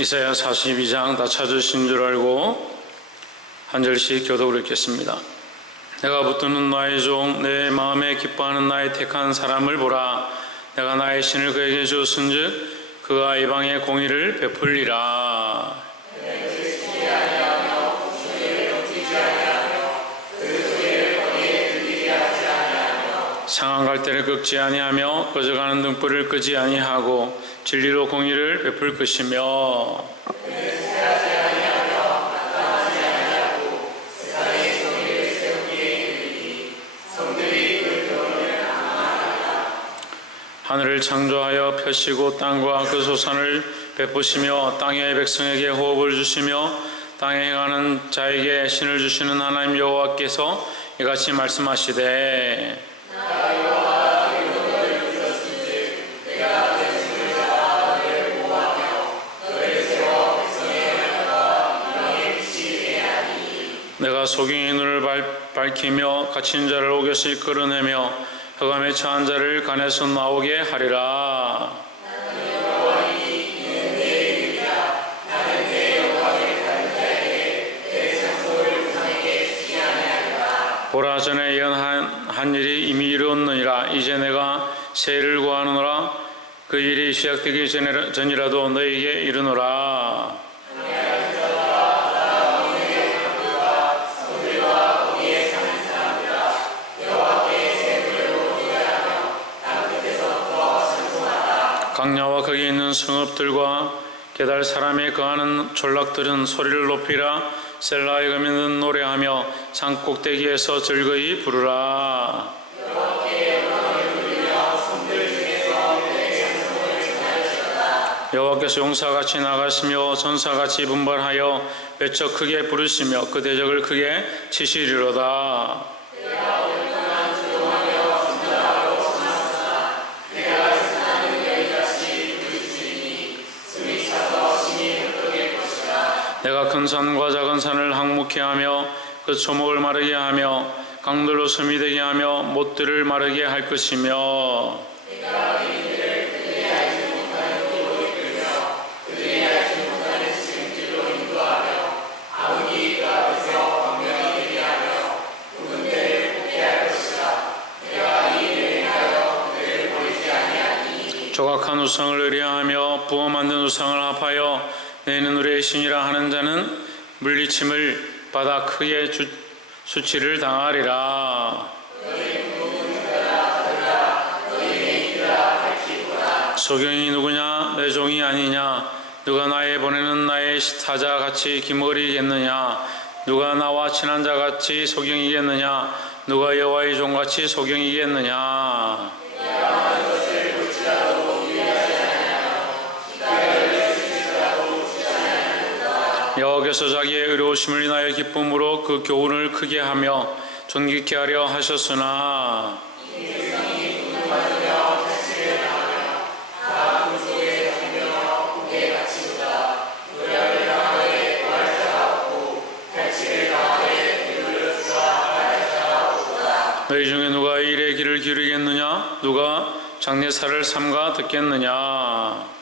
이사야 42장 다 찾으신 줄 알고 한 절씩 교독을 읽겠습니다. 내가 붙드는 나의 종, 내 마음에 기뻐하는 나의 택한 사람을 보라. 내가 나의 신을 그에게 주었은즉 그가 이방의 공의를 베풀리라. 상한 갈대를 꺾지 아니하며 꺼져가는 등불을 끄지 아니하고 진리로 공의를 베풀 것이며 하늘을 창조하여 펴시고 땅과 그 소산을 베푸시며 땅의 백성에게 호흡을 주시며 땅에 행하는 자에게 신을 주시는 하나님 여호와께서 이같이 말씀하시되 내가 소경의 눈을 밝히며 갇힌 자를 옥에서 이끌어내며 흑암에 처한 자를 간에서 나오게 하리라. 보라, 전에 예언한 일이 이미 이루었느니라. 이제 내가 새 일을 구하노라. 그 일이 시작되기 전이라도 너에게 이르노라. 강야와 거기 있는 성읍들과 게달 사람에 거하는 졸락들은 소리를 높이라. 셀라에 거미는 노래하며 산 꼭대기에서 즐거이 부르라. 여호와께서 용사같이 나가시며 전사같이 분발하여 외쳐 크게 부르시며 그 대적을 크게 치시리로다. 내가 큰 산과 작은 산을 항목케 하며 그 초목을 마르게 하며 강들로 섬이 되게 하며 못들을 마르게 할 것이며 조각한 우상을 의뢰하며 부어 만든 우상을 합하여 너희는 우리의 신이라 하는 자는 물리침을 받아 크게 수치를 당하리라. 소경이 누구냐? 내 종이 아니냐? 누가 나에 보내는 나의 사자같이 기머리겠느냐? 누가 나와 친한 자같이 소경이겠느냐? 누가 여호와의 종같이 소경이겠느냐? 여호와께서 자기의 의로우심을 인하여 기쁨으로 그 교훈을 크게 하며 존귀케 하려 하셨으나 너희 중에 누가 이 일에 귀를 기울이겠느냐? 누가 장례사를 삼가 듣겠느냐?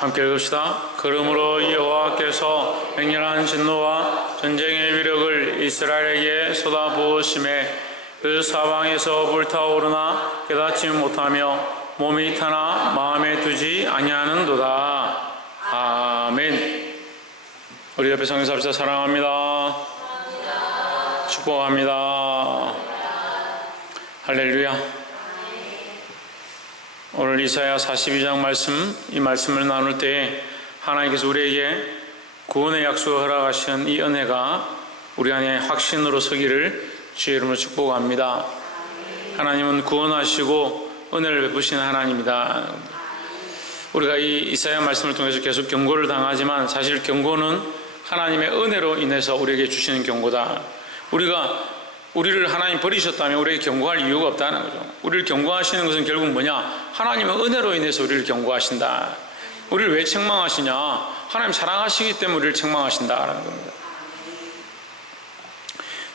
함께 읽읍시다. 그러므로 여호와께서 맹렬한 진노와 전쟁의 위력을 이스라엘에게 쏟아부으심에 그 사방에서 불타오르나 깨닫지 못하며 몸이 타나 마음에 두지 아니하는도다. 아멘. 우리 옆에 성경삽시다. 사랑합니다. 축복합니다. 할렐루야. 오늘 이사야 42장 말씀, 이 말씀을 나눌 때에 하나님께서 우리에게 구원의 약속을 허락하신 이 은혜가 우리 안에 확신으로 서기를 주의 이름으로 축복합니다. 하나님은 구원하시고 은혜를 베푸시는 하나님이다. 우리가 이 이사야 말씀을 통해서 계속 경고를 당하지만 사실 경고는 하나님의 은혜로 인해서 우리에게 주시는 경고다. 우리가 우리를 하나님 버리셨다면 우리에게 경고할 이유가 없다는 거죠. 우리를 경고하시는 것은 결국 뭐냐? 하나님은 은혜로 인해서 우리를 경고하신다. 우리를 왜 책망하시냐? 하나님 사랑하시기 때문에 우리를 책망하신다라는 겁니다.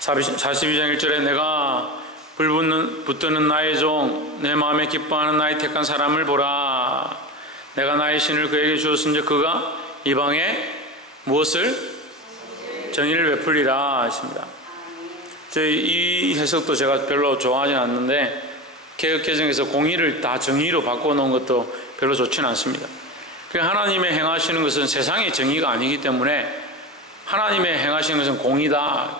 42장 1절에 내가 붙드는 나의 종, 내 마음에 기뻐하는 나의 택한 사람을 보라. 내가 나의 신을 그에게 주었은즉 그가 이방에 무엇을? 정의를 베풀리라 하십니다. 저희 이 해석도 제가 별로 좋아하진 않는데 개혁개정에서 공의를 다 정의로 바꿔놓은 것도 별로 좋지는 않습니다. 하나님의 행하시는 것은 세상의 정의가 아니기 때문에 하나님의 행하시는 것은 공의다.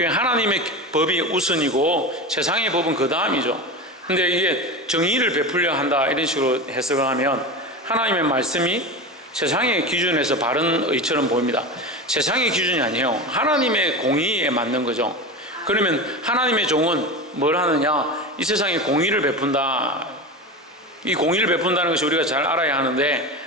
하나님의 법이 우선이고 세상의 법은 그 다음이죠. 근데 이게 정의를 베풀려 한다 이런 식으로 해석을 하면 하나님의 말씀이 세상의 기준에서 바른 의처럼 보입니다. 세상의 기준이 아니에요. 하나님의 공의에 맞는 거죠. 그러면 하나님의 종은 뭘 하느냐? 이 세상에 공의를 베푼다. 이 공의를 베푼다는 것이 우리가 잘 알아야 하는데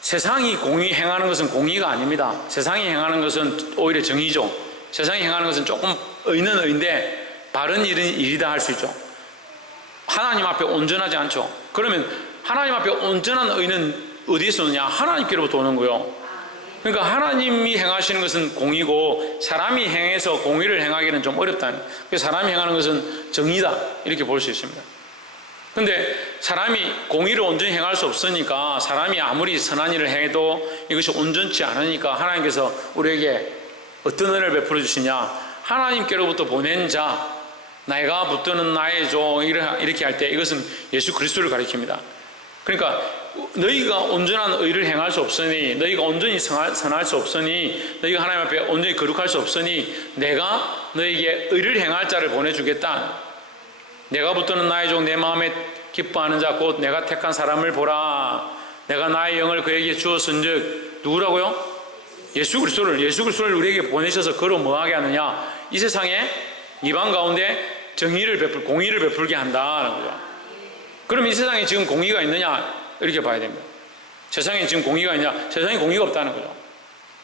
세상이 공의 행하는 것은 공의가 아닙니다. 세상이 행하는 것은 오히려 정의죠. 세상이 행하는 것은 조금 의는 의인데 바른 일은 일이다 할 수 있죠. 하나님 앞에 온전하지 않죠. 그러면 하나님 앞에 온전한 의는 어디에서 오느냐? 하나님께로부터 오는 거예요. 그러니까 하나님이 행하시는 것은 공의고 사람이 행해서 공의를 행하기는 좀 어렵다는. 사람이 행하는 것은 정의다 이렇게 볼 수 있습니다. 근데 사람이 공의를 온전히 행할 수 없으니까 사람이 아무리 선한 일을 해도 이것이 온전치 않으니까 하나님께서 우리에게 어떤 은혜를 베풀어 주시냐? 하나님께로부터 보낸 자, 내가 붙드는 나의 종 이렇게 할 때 이것은 예수 그리스도를 가리킵니다. 그러니까 너희가 온전한 의를 행할 수 없으니, 너희가 온전히 선할 수 없으니, 너희가 하나님 앞에 온전히 거룩할 수 없으니 내가 너희에게 의를 행할 자를 보내주겠다. 내가 붙드는 나의 종, 내 마음에 기뻐하는 자 곧 내가 택한 사람을 보라. 내가 나의 영을 그에게 주었은즉 누구라고요? 예수 그리스도를 우리에게 보내셔서 그로 뭐하게 하느냐? 이 세상에 이방 가운데 공의를 베풀게 한다는 거죠. 그럼 이 세상에 지금 공의가 있느냐? 이렇게 봐야 됩니다. 세상에 지금 공의가 있냐? 세상에 공의가 없다는 거죠.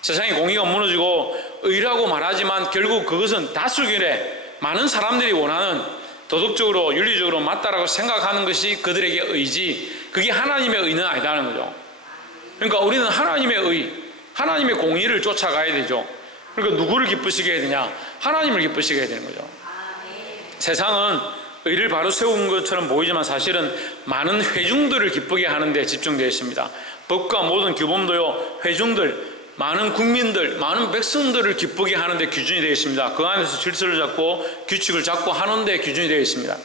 세상에 공의가 무너지고 의라고 말하지만 결국 그것은 다수결에 많은 사람들이 원하는 도덕적으로 윤리적으로 맞다라고 생각하는 것이 그들에게 의지, 그게 하나님의 의는 아니다는 거죠. 그러니까 우리는 하나님의 의, 하나님의 공의를 쫓아가야 되죠. 그러니까 누구를 기쁘시게 해야 되냐? 하나님을 기쁘시게 해야 되는 거죠. 세상은 의를 바로 세운 것처럼 보이지만 사실은 많은 회중들을 기쁘게 하는 데 집중되어 있습니다. 법과 모든 규범도요, 회중들, 많은 국민들, 많은 백성들을 기쁘게 하는 데 기준이 되어 있습니다. 그 안에서 질서를 잡고 규칙을 잡고 하는 데 기준이 되어 있습니다.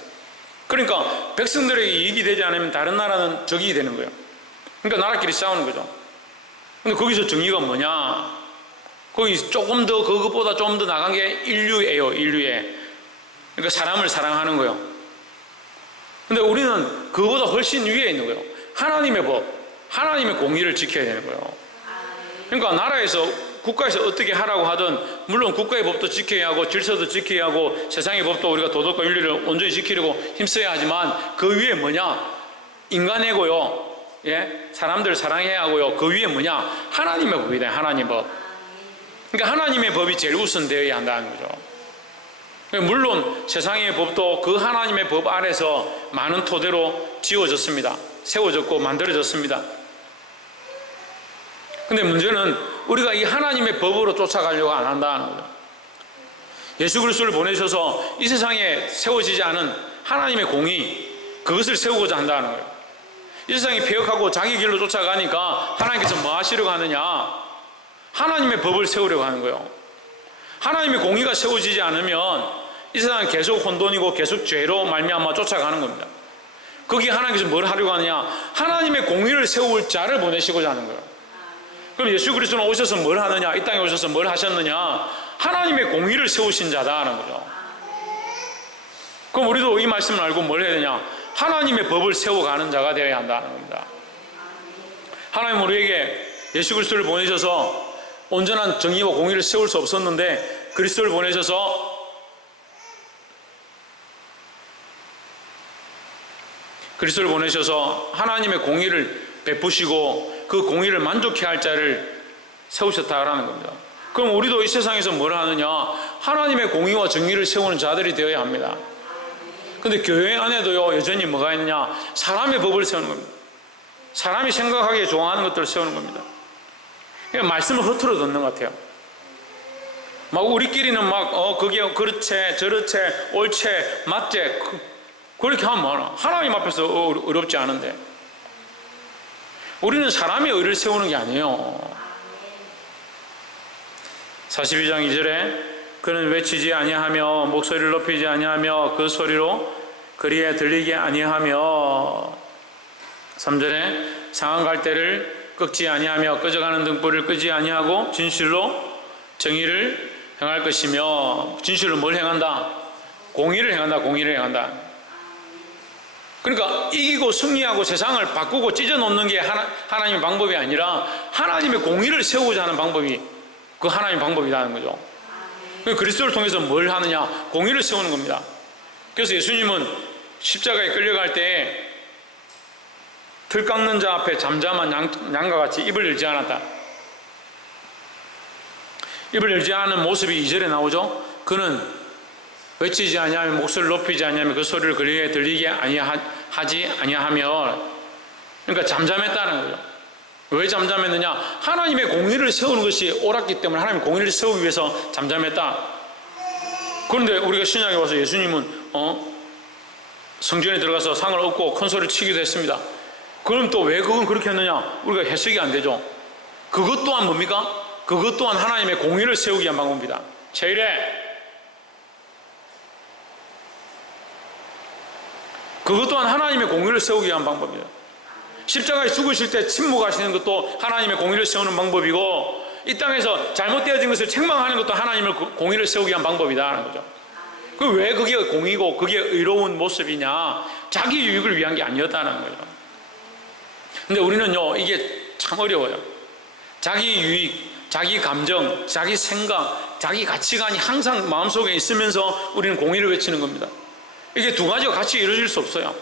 그러니까 백성들에게 이익이 되지 않으면 다른 나라는 적이 되는 거예요. 그러니까 나라끼리 싸우는 거죠. 근데 거기서 정의가 뭐냐? 거기 조금 더, 그것보다 좀 더 나간 게 인류예요, 인류에. 그러니까 사람을 사랑하는 거예요. 근데 우리는 그거보다 훨씬 위에 있는 거예요. 하나님의 법, 하나님의 공의를 지켜야 되는 거예요. 그러니까 나라에서, 국가에서 어떻게 하라고 하든, 물론 국가의 법도 지켜야 하고, 질서도 지켜야 하고, 세상의 법도 우리가 도덕과 윤리를 온전히 지키려고 힘써야 하지만, 그 위에 뭐냐? 인간애고요. 예? 사람들 사랑해야 하고요. 그 위에 뭐냐? 하나님의 법이다. 하나님의 법. 그러니까 하나님의 법이 제일 우선되어야 한다는 거죠. 물론 세상의 법도 그 하나님의 법 아래서 많은 토대로 지어졌습니다. 세워졌고 만들어졌습니다. 근데 문제는 우리가 이 하나님의 법으로 쫓아가려고 안 한다는 거죠. 예수 그리스도를 보내셔서 이 세상에 세워지지 않은 하나님의 공의, 그것을 세우고자 한다는 거예요. 이 세상이 폐역하고 자기 길로 쫓아가니까 하나님께서 뭐 하시려고 하느냐? 하나님의 법을 세우려고 하는 거예요. 하나님의 공의가 세워지지 않으면 이 세상은 계속 혼돈이고 계속 죄로 말미암아 쫓아가는 겁니다. 거기에 하나님께서 뭘 하려고 하느냐? 하나님의 공의를 세울 자를 보내시고자 하는 거예요. 그럼 예수 그리스도는 오셔서 뭘 하느냐? 이 땅에 오셔서 뭘 하셨느냐? 하나님의 공의를 세우신 자다는 거죠. 그럼 우리도 이 말씀을 알고 뭘 해야 되냐? 하나님의 법을 세워가는 자가 되어야 한다는 겁니다. 하나님 우리에게 예수 그리스도를 보내셔서 온전한 정의와 공의를 세울 수 없었는데 그리스도를 보내셔서 하나님의 공의를 베푸시고 그 공의를 만족해 할 자를 세우셨다라는 겁니다. 그럼 우리도 이 세상에서 뭘 하느냐? 하나님의 공의와 정의를 세우는 자들이 되어야 합니다. 근데 교회 안에도요, 여전히 뭐가 있느냐? 사람의 법을 세우는 겁니다. 사람이 생각하기에 좋아하는 것들을 세우는 겁니다. 그러니까 말씀을 흐트러 듣는 것 같아요. 막 우리끼리는 막 그게 그렇지 저렇지 옳지 맞지 그렇게 하면 뭐하나? 하나님 앞에서 어렵지 않은데 우리는 사람의 의를 세우는 게 아니에요. 42장 2절에 그는 외치지 아니하며 목소리를 높이지 아니하며 그 소리로 거리에 들리게 아니하며 3절에 상한 갈대를 꺾지 아니하며 꺼져가는 등불을 끄지 아니하고 진실로 정의를 행할 것이며 진실로 뭘 행한다? 공의를 행한다. 공의를 행한다. 그러니까 이기고 승리하고 세상을 바꾸고 찢어놓는 게 하나님의 방법이 아니라 하나님의 공의를 세우고자 하는 방법이 그 하나님의 방법이라는 거죠. 그리스도를 통해서 뭘 하느냐? 공의를 세우는 겁니다. 그래서 예수님은 십자가에 끌려갈 때 틀 깎는 자 앞에 잠잠한 양과 같이 입을 열지 않았다. 입을 열지 않은 모습이 2절에 나오죠. 그는 외치지 아니하며 목소리를 높이지 아니하며 그 소리를 거리에 들리게 하지 아니하며 그러니까 잠잠했다는 거죠. 왜 잠잠했느냐? 하나님의 공의를 세우는 것이 옳았기 때문에 하나님의 공의를 세우기 위해서 잠잠했다. 그런데 우리가 신약에 와서 예수님은 성전에 들어가서 상을 얻고 큰 소리를 치기도 했습니다. 그럼 또 왜 그건 그렇게 했느냐? 우리가 해석이 안 되죠. 그것 또한 뭡니까? 그것 또한 하나님의 공의를 세우기 위한 방법입니다. 제1회 그것 또한 하나님의 공의를 세우기 위한 방법입니다. 십자가에 죽으실 때 침묵하시는 것도 하나님의 공의를 세우는 방법이고 이 땅에서 잘못되어진 것을 책망하는 것도 하나님의 공의를 세우기 위한 방법이다라는 거죠. 그 왜 그게 공의고 그게 의로운 모습이냐? 자기 유익을 위한 게 아니었다는 거죠. 근데 우리는요 이게 참 어려워요. 자기 유익, 자기 감정, 자기 생각, 자기 가치관이 항상 마음속에 있으면서 우리는 공의를 외치는 겁니다. 이게 두 가지가 같이 이루어질 수 없어요.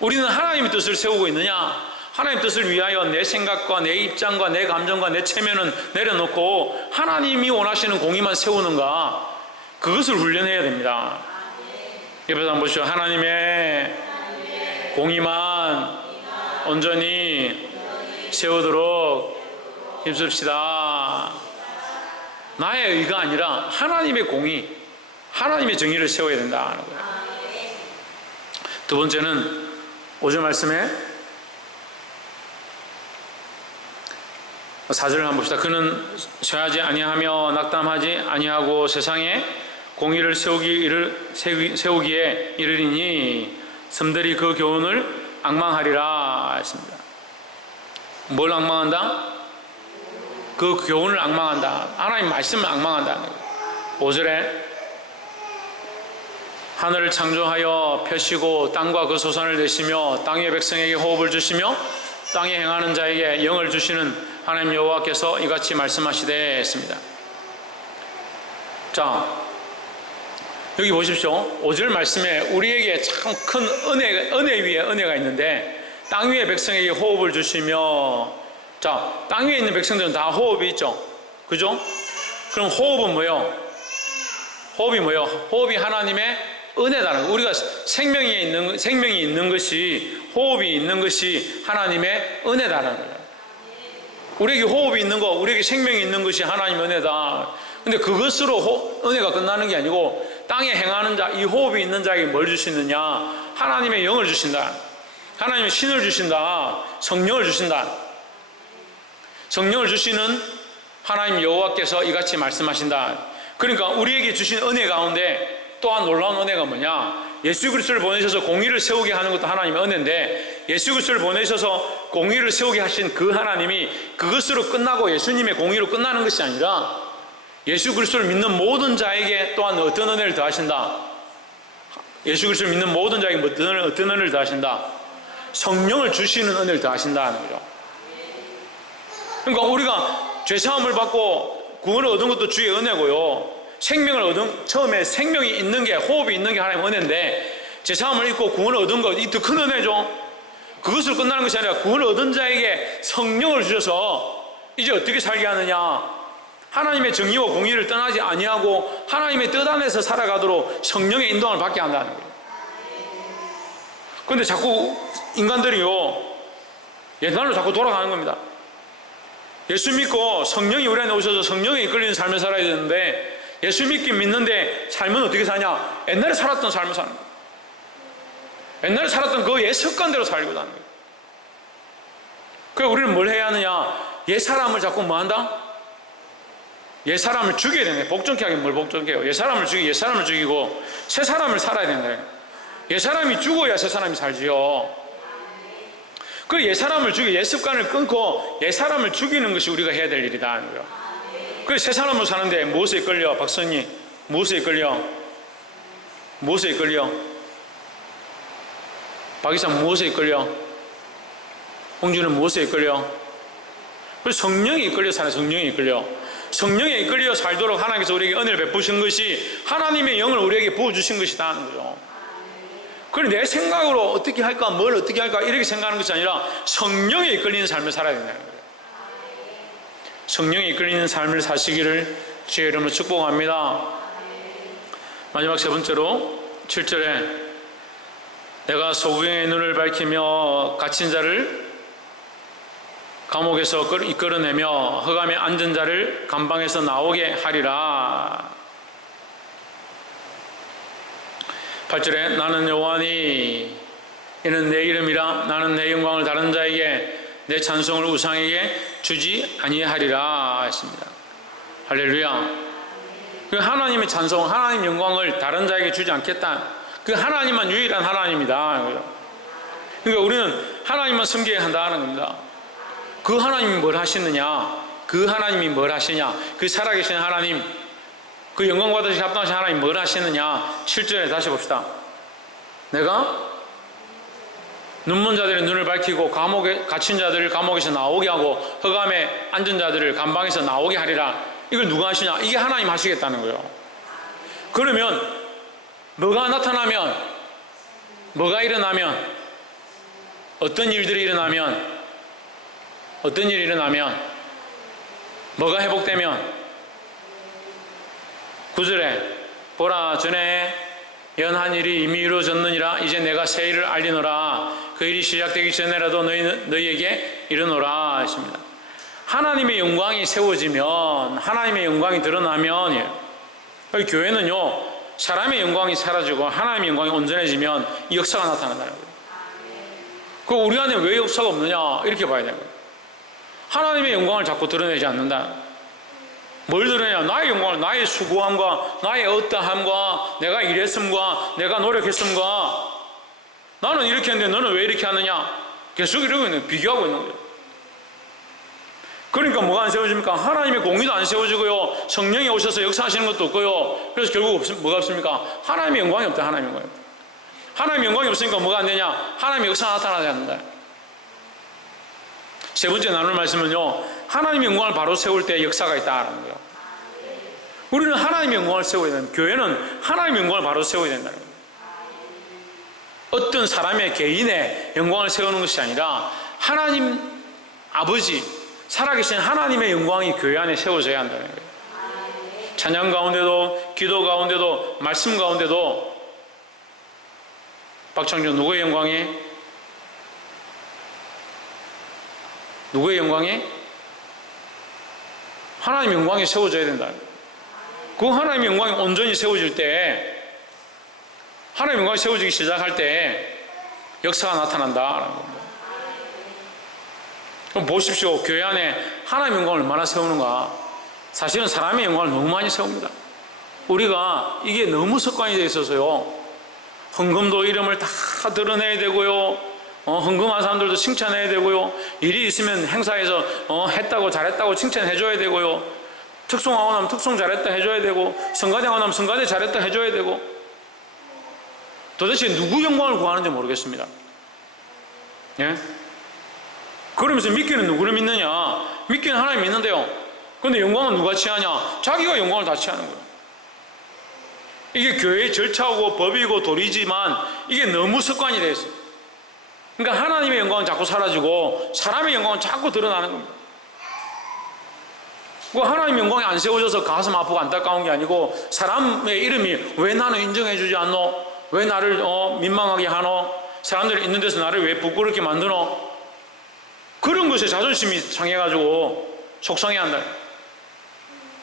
우리는 하나님의 뜻을 세우고 있느냐? 하나님의 뜻을 위하여 내 생각과 내 입장과 내 감정과 내 체면은 내려놓고 하나님이 원하시는 공의만 세우는가? 그것을 훈련해야 됩니다. 옆에서 한번 보시죠. 하나님의 공의만 온전히 세우도록 힘씁시다. 나의 의가 아니라 하나님의 공의, 하나님의 정의를 세워야 된다는 거예요. 두 번째는 5절 말씀에 4절을 한번 봅시다. 그는 쇠하지 아니하며 낙담하지 아니하고 세상에 공의를 세우기에 이르리니 섬들이 그 교훈을 앙망하리라 했습니다. 뭘 앙망한다? 그 교훈을 앙망한다. 하나님 말씀을 앙망한다는 거예요. 5절에 하늘을 창조하여 펴시고 땅과 그 소산을 내시며 땅의 백성에게 호흡을 주시며 땅에 행하는 자에게 영을 주시는 하나님 여호와께서 이같이 말씀하시되 했습니다. 자, 여기 보십시오. 5절 말씀에 우리에게 참 큰 은혜 위에 은혜가 있는데 땅 위의 백성에게 호흡을 주시며 자, 땅 위에 있는 백성들은 다 호흡이 있죠. 그죠? 그럼 호흡은 뭐예요? 호흡이 뭐예요? 호흡이 하나님의 은혜다는 거예요. 우리가 생명이 있는 것이 호흡이 있는 것이 하나님의 은혜다는 거예요. 우리에게 호흡이 있는 거, 우리에게 생명이 있는 것이 하나님의 은혜다. 근데 그것으로 은혜가 끝나는 게 아니고 땅에 행하는 자, 이 호흡이 있는 자에게 뭘 주시느냐? 하나님의 영을 주신다. 하나님의 신을 주신다. 성령을 주신다. 성령을 주시는 하나님 여호와께서 이같이 말씀하신다. 그러니까 우리에게 주신 은혜 가운데 또한 놀라운 은혜가 뭐냐? 예수 그리스도를 보내셔서 공의를 세우게 하는 것도 하나님의 은혜인데 예수 그리스도를 보내셔서 공의를 세우게 하신 그 하나님이 그것으로 끝나고 예수님의 공의로 끝나는 것이 아니라 예수 그리스도를 믿는 모든 자에게 또한 어떤 은혜를 더하신다? 예수 그리스도를 믿는 모든 자에게 어떤 은혜를 더하신다? 성령을 주시는 은혜를 더하신다는 거죠. 그러니까 우리가 죄사함을 받고 구원을 얻은 것도 주의 은혜고요. 생명을 얻은 처음에 생명이 있는 게 호흡이 있는 게 하나님의 은혜인데 죄사함을 입고 구원을 얻은 것 이 더 큰 은혜죠. 그것을 끝나는 것이 아니라 구원을 얻은 자에게 성령을 주셔서 이제 어떻게 살게 하느냐? 하나님의 정의와 공의를 떠나지 아니하고 하나님의 뜻 안에서 살아가도록 성령의 인도함을 받게 한다는 거예요. 그런데 자꾸 인간들이요, 옛날로 자꾸 돌아가는 겁니다. 예수 믿고 성령이 우리 안에 오셔서 성령에 이끌리는 삶을 살아야 되는데, 예수 믿긴 믿는데 삶은 어떻게 사냐? 옛날에 살았던 삶을 사는 거예요. 옛날에 살았던 그 옛 습관대로 살고 사는 거예요. 그래서 우리는 뭘 해야 하느냐? 옛 사람을 자꾸 뭐 한다? 옛 사람을 죽여야 되네. 복종케 하긴 뭘 복종해요? 옛 사람을 죽이고 새 사람을 살아야 된다. 옛 사람이 죽어야 새 사람이 살지요. 그 옛 사람을 죽이고 옛 습관을 끊고 옛 사람을 죽이는 것이 우리가 해야 될 일이다 하는 거예요. 그 새 사람으로 사는데 무엇에 이끌려? 박선희, 무엇에 이끌려? 무엇에 이끌려? 박이상 무엇에 이끌려? 홍준은 무엇에 이끌려? 성령에 이끌려 사는, 성령에 이끌려. 성령에 이끌려 살도록 하나님께서 우리에게 은혜를 베푸신 것이 하나님의 영을 우리에게 부어주신 것이다 하는 거죠. 그래 내 생각으로 어떻게 할까, 뭘 어떻게 할까 이렇게 생각하는 것이 아니라 성령에 이끌리는 삶을 살아야 된다는 거예요. 성령에 이끌리는 삶을 사시기를 주의 이름으로 축복합니다. 마지막 세 번째로 7절에 내가 소경의 눈을 밝히며 갇힌 자를 감옥에서 이끌어내며 흑암에 앉은 자를 감방에서 나오게 하리라. 8절에 나는 여호와니 이는 내 이름이라 나는 내 영광을 다른 자에게 내 찬송을 우상에게 주지 아니하리라 했습니다. 할렐루야. 그 하나님의 찬송, 하나님 영광을 다른 자에게 주지 않겠다. 그 하나님만 유일한 하나님이다. 그러니까 우리는 하나님만 섬겨야 한다는 겁니다. 그 하나님이 뭘 하시느냐? 그 하나님이 뭘 하시냐? 그 살아계신 하나님, 그 영광 받으시 합당하신 하나님이 뭘 하시느냐? 7절에 다시 봅시다. 내가 눈먼 자들의 눈을 밝히고 감옥에 갇힌 자들을 감옥에서 나오게 하고 흑암에 앉은 자들을 감방에서 나오게 하리라. 이걸 누가 하시냐? 이게 하나님 하시겠다는 거예요. 그러면 뭐가 나타나면, 뭐가 일어나면, 어떤 일들이 일어나면, 어떤 일이 일어나면, 뭐가 회복되면, 9절에 보라 전에 연한 일이 이미 이루어졌느니라. 이제 내가 새 일을 알리노라. 그 일이 시작되기 전에라도 너희에게 이르노라 했습니다. 하나님의 영광이 세워지면, 하나님의 영광이 드러나면, 교회는요 사람의 영광이 사라지고 하나님의 영광이 온전해지면 이 역사가 나타난다는 거예요. 그 우리 안에 왜 역사가 없느냐 이렇게 봐야 되는 거예요. 하나님의 영광을 자꾸 드러내지 않는다. 뭘 드러내냐? 나의 영광을, 나의 수고함과 나의 어떠함과 내가 일했음과 내가 노력했음과 나는 이렇게 했는데 너는 왜 이렇게 하느냐? 계속 이러고 있는 거예요. 비교하고 있는 거예요. 그러니까 뭐가 안 세워집니까? 하나님의 공의도 안 세워지고요, 성령이 오셔서 역사하시는 것도 없고요. 그래서 결국 뭐가 없습니까? 하나님의 영광이 없다. 하나님의 영광이 없다. 하나님의 영광이 없으니까 뭐가 안 되냐? 하나님의 역사가 나타나지 않는다. 세 번째 나눌 말씀은요, 하나님의 영광을 바로 세울 때 역사가 있다는 거예요. 우리는 하나님의 영광을 세워야 된다. 교회는 하나님의 영광을 바로 세워야 된다는 거예요. 어떤 사람의 개인의 영광을 세우는 것이 아니라 하나님 아버지, 살아계신 하나님의 영광이 교회 안에 세워져야 한다는 거예요. 찬양 가운데도, 기도 가운데도, 말씀 가운데도 박창준 누구의 영광이? 누구의 영광이? 하나님의 영광이 세워져야 된다. 그 하나님의 영광이 온전히 세워질 때, 하나님의 영광이 세워지기 시작할 때 역사가 나타난다라는 겁니다. 그럼 보십시오. 교회 안에 하나님의 영광을 얼마나 세우는가. 사실은 사람의 영광을 너무 많이 세웁니다. 우리가 이게 너무 습관이 되어 있어서요, 헌금도 이름을 다 드러내야 되고요, 헌금한 사람들도 칭찬해야 되고요, 일이 있으면 행사에서 했다고 잘했다고 칭찬해줘야 되고요, 특송하고 나면 특송 잘했다 해줘야 되고, 성가대하고 나면 성가대 잘했다 해줘야 되고, 도대체 누구 영광을 구하는지 모르겠습니다. 예? 그러면서 믿기는 누구를 믿느냐? 믿기는 하나님 믿는데요, 그런데 영광은 누가 취하냐? 자기가 영광을 다 취하는 거예요. 이게 교회의 절차고 법이고 도리지만 이게 너무 습관이 되어 있어요. 그러니까 하나님의 영광은 자꾸 사라지고 사람의 영광은 자꾸 드러나는 겁니다. 그 하나님의 영광이 안 세워져서 가슴 아프고 안타까운 게 아니고 사람의 이름이 왜 나는 인정해주지 않노? 왜 나를 민망하게 하노? 사람들이 있는 데서 나를 왜 부끄럽게 만드노? 그런 것에 자존심이 상해가지고 속상해한다.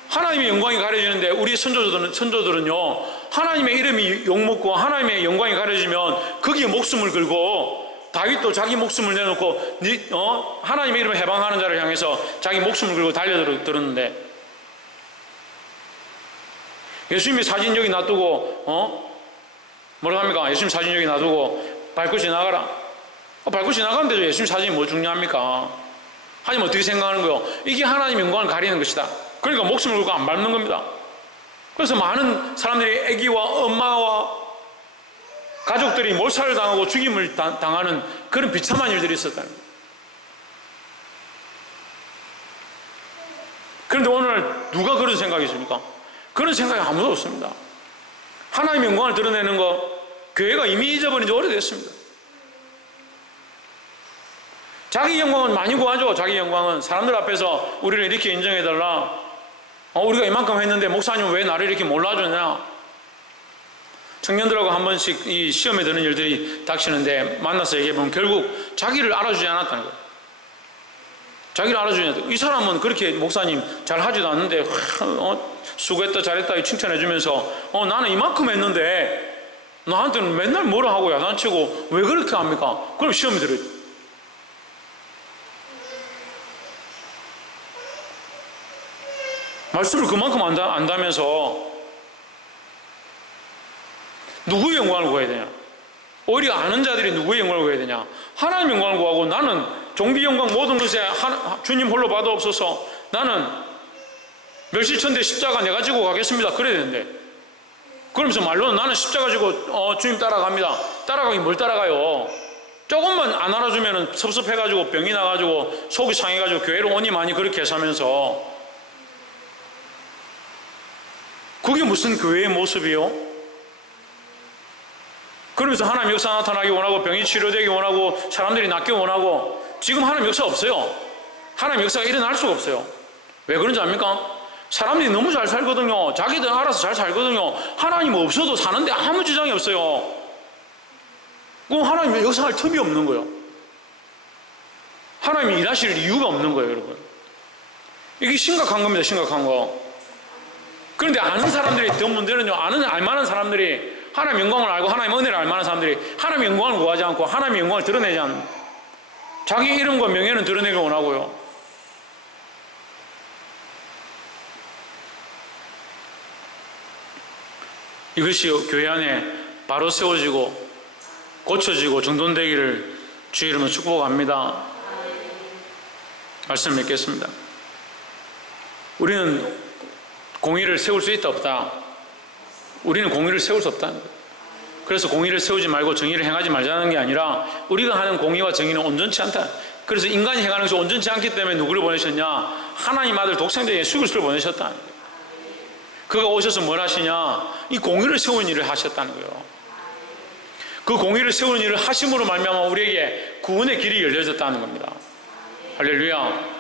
하나님의 영광이 가려지는데 우리 선조들은요, 하나님의 이름이 욕먹고 하나님의 영광이 가려지면 거기에 목숨을 걸고, 다윗도 자기 목숨을 내놓고 하나님의 이름을 해방하는 자를 향해서 자기 목숨을 걸고 달려들었는데, 예수님의 사진 여기 놔두고 뭐라고 합니까? 예수님 사진 여기 놔두고 밟고 지나가라. 밟고 지나가면 되죠. 예수님 사진이 뭐 중요합니까? 하지만 어떻게 생각하는 거예요? 이게 하나님의 영광을 가리는 것이다. 그러니까 목숨을 걸고 안 밟는 겁니다. 그래서 많은 사람들이 아기와 엄마와 가족들이 몰살을 당하고 죽임을 당하는 그런 비참한 일들이 있었다는 거예요. 그런데 오늘 누가 그런 생각이 있습니까? 그런 생각이 아무도 없습니다. 하나님의 영광을 드러내는 거, 교회가 이미 잊어버린 지 오래됐습니다. 자기 영광은 많이 구하죠. 자기 영광은 사람들 앞에서 우리를 이렇게 인정해달라, 우리가 이만큼 했는데 목사님은 왜 나를 이렇게 몰라주냐. 청년들하고 한 번씩 이 시험에 드는 일들이 닥치는데 만나서 얘기해보면 결국 자기를 알아주지 않았다는 거예요. 자기를 알아주지 않았다. 이 사람은 그렇게 목사님 잘 하지도 않는데 수고했다 잘했다 칭찬해주면서 나는 이만큼 했는데 나한테는 맨날 뭐라 하고 야단치고 왜 그렇게 합니까? 그럼 시험에 들어요. 말씀을 그만큼 안다면서 누구의 영광을 구해야 되냐? 오히려 아는 자들이 누구의 영광을 구해야 되냐? 하나님의 영광을 구하고, 나는 종기 영광 모든 것에 주님 홀로 받아옵소서, 나는 멸시천대 십자가 내가 지고 가겠습니다, 그래야 되는데, 그러면서 말로는 나는 십자가 지고 주님 따라갑니다. 따라가긴 뭘 따라가요? 조금만 안 알아주면 섭섭해가지고 병이 나가지고 속이 상해가지고 교회로 오니 많이 그렇게 해서 하면서, 그게 무슨 교회의 모습이요? 그러면서 하나님 역사 나타나기 원하고 병이 치료되기 원하고 사람들이 낫기 원하고, 지금 하나님 역사 없어요. 하나님 역사가 일어날 수가 없어요. 왜 그런지 압니까? 사람들이 너무 잘 살거든요. 자기들 알아서 잘 살거든요. 하나님 없어도 사는데 아무 지장이 없어요. 그럼 하나님의 역사할 틈이 없는 거예요. 하나님이 일하실 이유가 없는 거예요, 여러분. 이게 심각한 겁니다, 심각한 거. 그런데 아는 사람들이 더 문제는요, 알만한 사람들이, 하나님 영광을 알고 하나님 은혜를 알만한 사람들이 하나님 영광을 구하지 않고 하나님의 영광을 드러내지 않는, 자기 이름과 명예는 드러내기 원하고요. 이것이 교회 안에 바로 세워지고 고쳐지고 정돈되기를 주의 이름으로 축복합니다. 말씀 맺겠습니다. 우리는 공의를 세울 수 있다 없다? 우리는 공의를 세울 수 없다는 거예요. 그래서 공의를 세우지 말고 정의를 행하지 말자는 게 아니라, 우리가 하는 공의와 정의는 온전치 않다. 그래서 인간이 행하는 것이 온전치 않기 때문에 누구를 보내셨냐? 하나님 아들 독생자 예수 그리스도를 보내셨다. 그가 오셔서 뭘 하시냐? 이 공의를 세우는 일을 하셨다는 거예요. 그 공의를 세우는 일을 하심으로 말미암아 우리에게 구원의 길이 열려졌다는 겁니다. 할렐루야.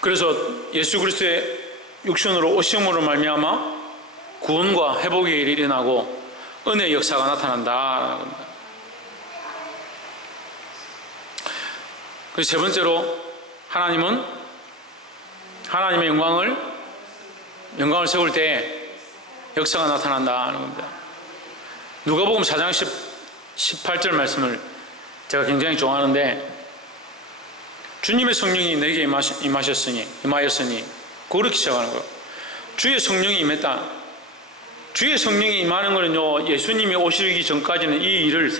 그래서 예수 그리스도의 육신으로 오심으로 말미암아 구원과 회복의 일이 일어나고 은혜의 역사가 나타난다는 겁니다. 그래서 세 번째로, 하나님은 하나님의 영광을 세울 때 역사가 나타난다는 겁니다. 누가복음 4장 18절 말씀을 제가 굉장히 좋아하는데, 주님의 성령이 내게 임하였으니 그렇게 시작하는 거예요. 주의 성령이 임했다. 주의 성령이 임하는 거는요, 예수님이 오시기 전까지는 이 일을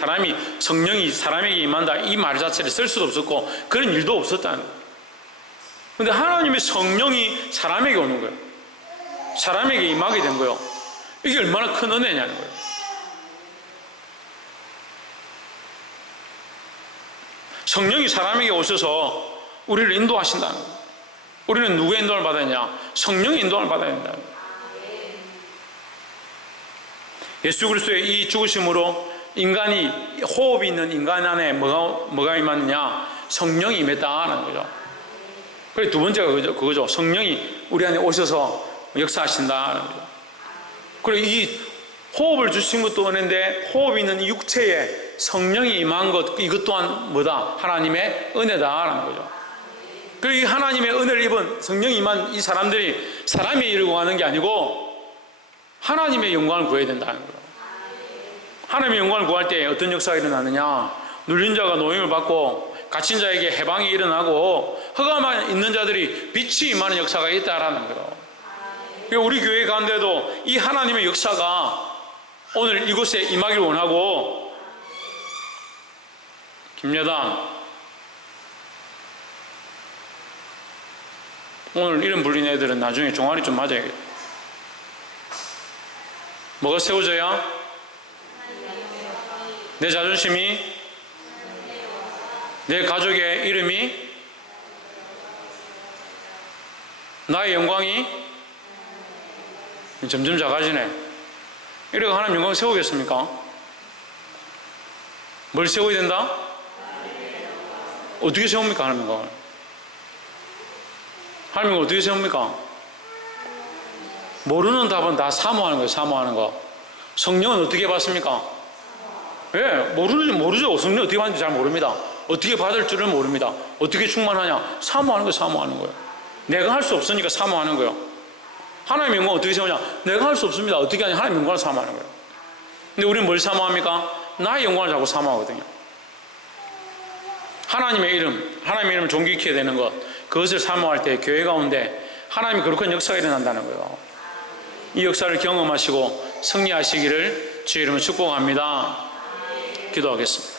성령이 사람에게 임한다 이 말 자체를 쓸 수도 없었고 그런 일도 없었다는 거예요. 그런데 하나님의 성령이 사람에게 오는 거예요. 사람에게 임하게 된 거예요. 이게 얼마나 큰 은혜냐는 거예요. 성령이 사람에게 오셔서 우리를 인도하신다는 거예요. 우리는 누구의 인도를 받아야 하냐? 성령의 인도를 받아야 된다. 예수 그리스도의 이 죽으심으로 인간이 호흡이 있는 인간 안에 뭐가 임하느냐? 성령이 임했다는 거죠. 그리고 두 번째가 그거죠. 성령이 우리 안에 오셔서 역사하신다는 거죠. 그리고 이 호흡을 주신 것도 은혜인데 호흡이 있는 육체에 성령이 임한 것, 이것 또한 뭐다? 하나님의 은혜다라는 거죠. 그리고 이 하나님의 은혜를 입은 성령이 임한 이 사람들이 사람의 일을 구하는 게 아니고 하나님의 영광을 구해야 된다는 거예요. 하나님의 영광을 구할 때 어떤 역사가 일어나느냐? 눌린 자가 노임을 받고 갇힌 자에게 해방이 일어나고 허가만 있는 자들이 빛이 임하는 역사가 있다라는 거예요. 우리 교회 가운데도 이 하나님의 역사가 오늘 이곳에 임하기를 원하고, 김여당 오늘 이름 불린 애들은 나중에 종아리 좀 맞아야겠다. 뭐가 세워져야? 내 자존심이, 내 가족의 이름이, 나의 영광이 점점 작아지네. 이래가 하나님 영광을 세우겠습니까? 뭘 세워야 된다? 어떻게 세웁니까? 하나님 영광을. 하나님 영광을 어떻게 세웁니까? 모르는 답은 다 사모하는 거예요. 사모하는 거. 성령은 어떻게 받습니까? 모르죠. 성령 어떻게 받는지 잘 모릅니다. 어떻게 받을 줄은 모릅니다. 어떻게 충만하냐? 사모하는 거예요. 사모하는 거예요. 내가 할 수 없으니까 사모하는 거예요. 하나님의 영광을 어떻게 세우냐? 내가 할 수 없습니다. 어떻게 하냐? 하나님의 영광을 사모하는 거예요. 근데 우리는 뭘 사모합니까? 나의 영광을 자꾸 사모하거든요. 하나님의 이름을 존귀케 되는 것, 그것을 사모할 때 교회 가운데 하나님의 거룩한 역사가 일어난다는 거예요. 이 역사를 경험하시고 승리하시기를 주의 이름으로 축복합니다. 기도하겠습니다.